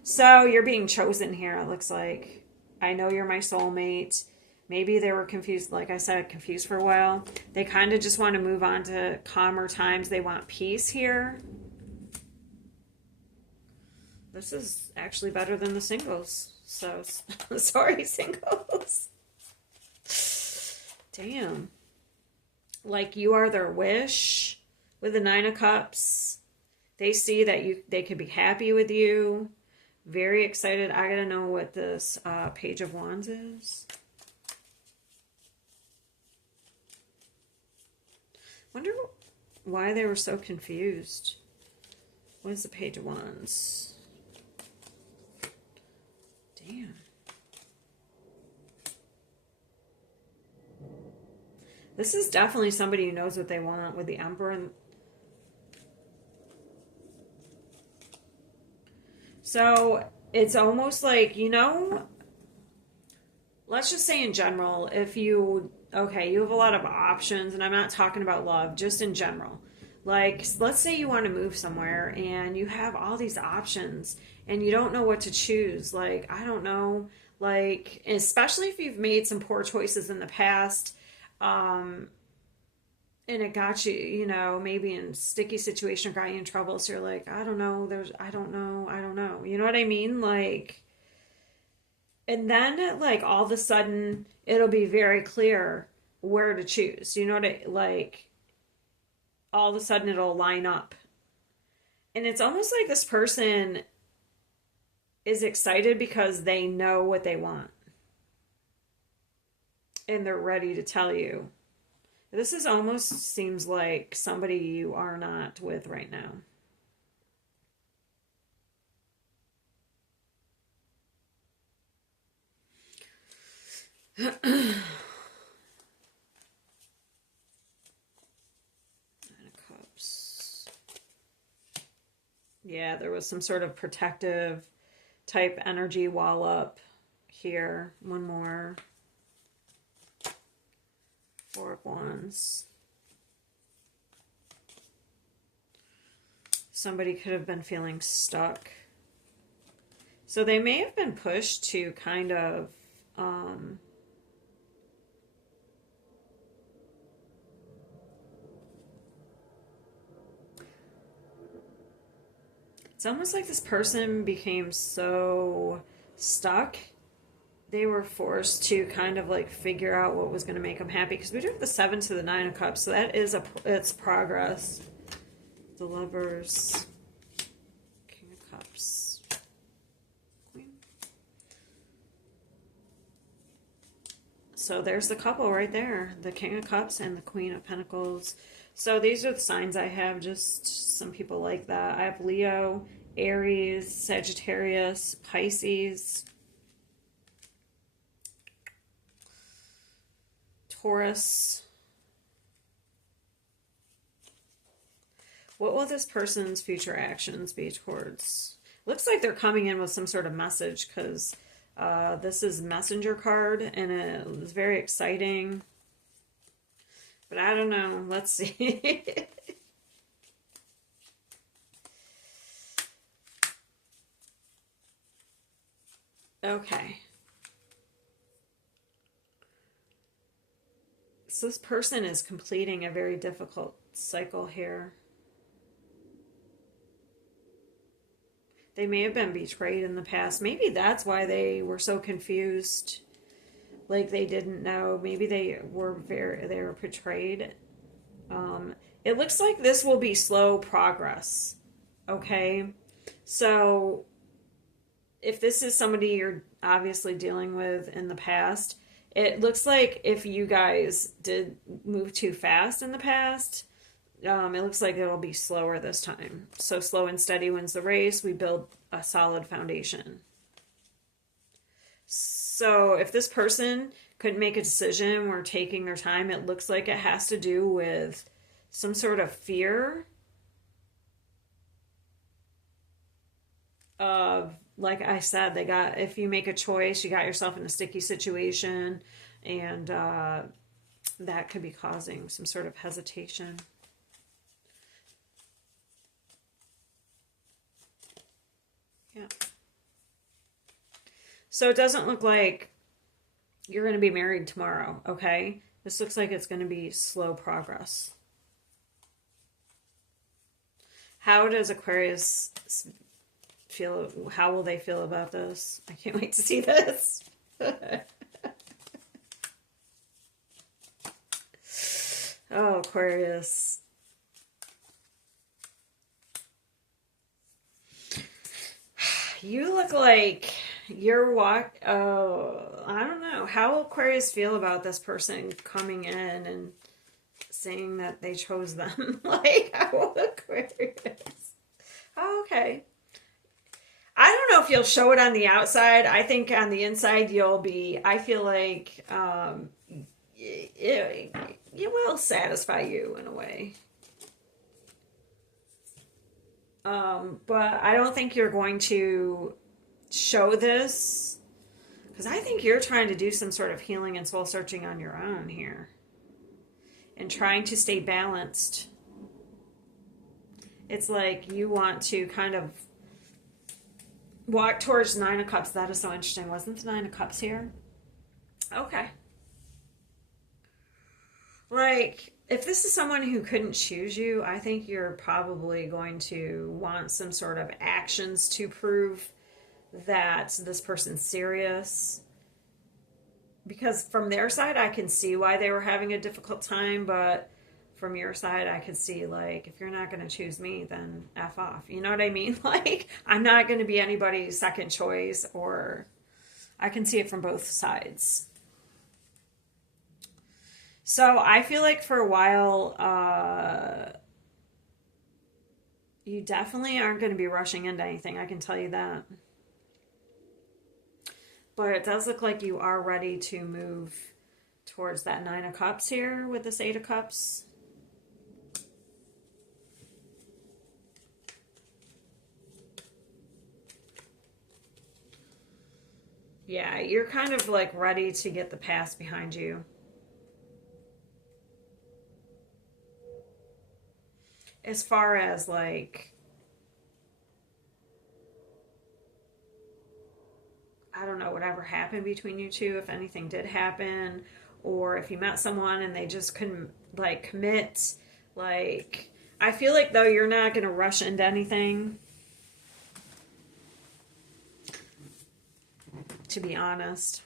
so you're being chosen here, it looks like. I know you're my soulmate. Maybe they were confused, like I said, confused for a while. They kind of just want to move on to calmer times. They want peace here. This is actually better than the singles. So, sorry, singles. Damn. Like you are their wish with the Nine of Cups. They see that they could be happy with you. Very excited. I gotta know what this Page of Wands is. Wonder why they were so confused. What is the Page of Wands? Damn. This is definitely somebody who knows what they want with the Emperor. And so it's almost like, you know, let's just say in general, if you, okay, you have a lot of options, and I'm not talking about love, just in general. Like, let's say you want to move somewhere and you have all these options and you don't know what to choose. Like, I don't know, like, especially if you've made some poor choices in the past, and it got you, you know, maybe in a sticky situation or got you in trouble. So you're like, I don't know, I don't know. You know what I mean? Like, and then, like, all of a sudden, it'll be very clear where to choose. You know what like, all of a sudden it'll line up. And it's almost like this person is excited because they know what they want. And they're ready to tell you. This is almost seems like somebody you are not with right now. Nine of Cups. Yeah, there was some sort of protective type energy wall up here. One more. Four of Wands. Somebody could have been feeling stuck. So they may have been pushed to kind of it's almost like this person became so stuck they were forced to kind of like figure out what was going to make them happy, because we do have the 7 to the 9 of Cups, so that is it's progress. The Lovers, King of Cups, Queen. So there's the couple right there, the King of Cups and the Queen of Pentacles. So these are the signs I have, just some people like that. I have Leo, Aries, Sagittarius, Pisces, Taurus. What will this person's future actions be towards? Looks like they're coming in with some sort of message, because this is Messenger card and it was very exciting. But I don't know. Let's see. Okay. So this person is completing a very difficult cycle here. They may have been betrayed in the past. Maybe that's why they were so confused. Like they didn't know. Maybe they were betrayed. It looks like this will be slow progress. Okay? So if this is somebody you're obviously dealing with in the past, it looks like if you guys did move too fast in the past, it looks like it'll be slower this time. So slow and steady wins the race. We build a solid foundation. So if this person couldn't make a decision, we're taking their time, it looks like it has to do with some sort of fear of, like I said, if you make a choice, you got yourself in a sticky situation, and that could be causing some sort of hesitation. Yeah. So it doesn't look like you're going to be married tomorrow, okay? This looks like it's going to be slow progress. How does Aquarius feel? How will they feel about this? I can't wait to see this. Oh, Aquarius. You look like you're I don't know. How will Aquarius feel about this person coming in and saying that they chose them? Like, how will Aquarius? Oh, okay. I don't know if you'll show it on the outside. I think on the inside you'll be, I feel like it will satisfy you in a way. But I don't think you're going to show this, because I think you're trying to do some sort of healing and soul searching on your own here and trying to stay balanced. It's like you want to kind of walk towards 9 of Cups. That is so interesting. Wasn't the 9 of Cups here? Okay. Like, if this is someone who couldn't choose you, I think you're probably going to want some sort of actions to prove that this person's serious. Because from their side, I can see why they were having a difficult time, but from your side, I could see, like, if you're not going to choose me, then F off. You know what I mean? Like, I'm not going to be anybody's second choice, or I can see it from both sides. So I feel like for a while, you definitely aren't going to be rushing into anything. I can tell you that. But it does look like you are ready to move towards that Nine of Cups here with this Eight of Cups. Yeah, you're kind of like ready to get the past behind you. As far as like, I don't know, whatever happened between you two, if anything did happen, or if you met someone and they just couldn't like commit, like, I feel like though you're not going to rush into anything, to be honest.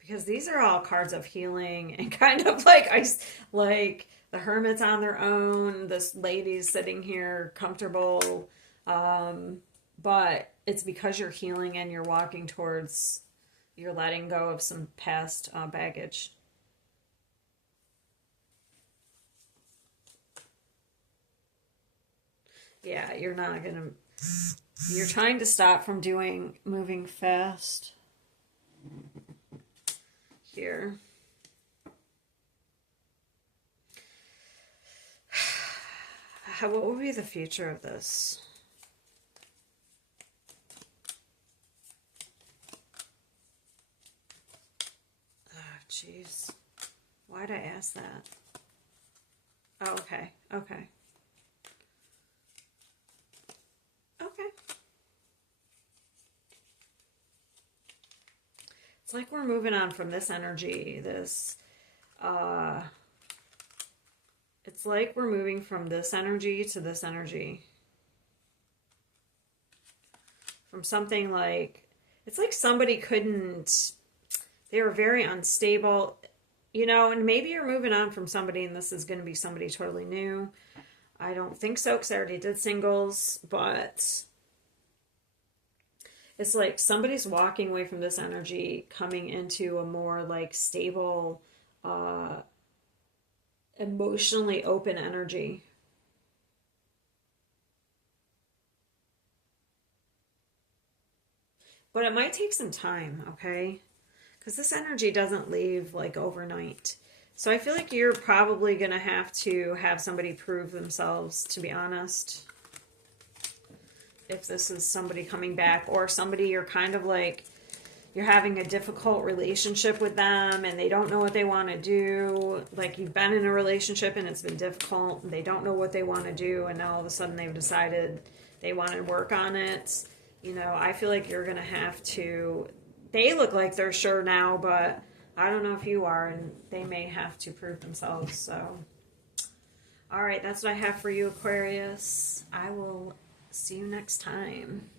Because these are all cards of healing and kind of like like the hermit's on their own, this lady's sitting here comfortable, but it's because you're healing and you're walking towards, you're letting go of some past baggage. Yeah, you're not gonna, you're trying to stop from moving fast here. What would be the future of this? Oh, jeez. Why'd I ask that? Oh, okay. Okay. Okay. It's like we're moving on from this energy, uh, it's like we're moving from this energy to this energy. From something like, it's like somebody couldn't, they were very unstable, you know, and maybe you're moving on from somebody and this is going to be somebody totally new. I don't think so because I already did singles, but it's like somebody's walking away from this energy, coming into a more like stable, uh, emotionally open energy. But it might take some time, okay? Because this energy doesn't leave like overnight. So I feel like you're probably going to have somebody prove themselves, to be honest. If this is somebody coming back or somebody you're kind of like, you're having a difficult relationship with them and they don't know what they want to do. Like you've been in a relationship and it's been difficult and they don't know what they want to do and now all of a sudden they've decided they want to work on it. You know, I feel like you're going to have to, they look like they're sure now, but I don't know if you are, and they may have to prove themselves. So, all right, that's what I have for you, Aquarius. I will see you next time.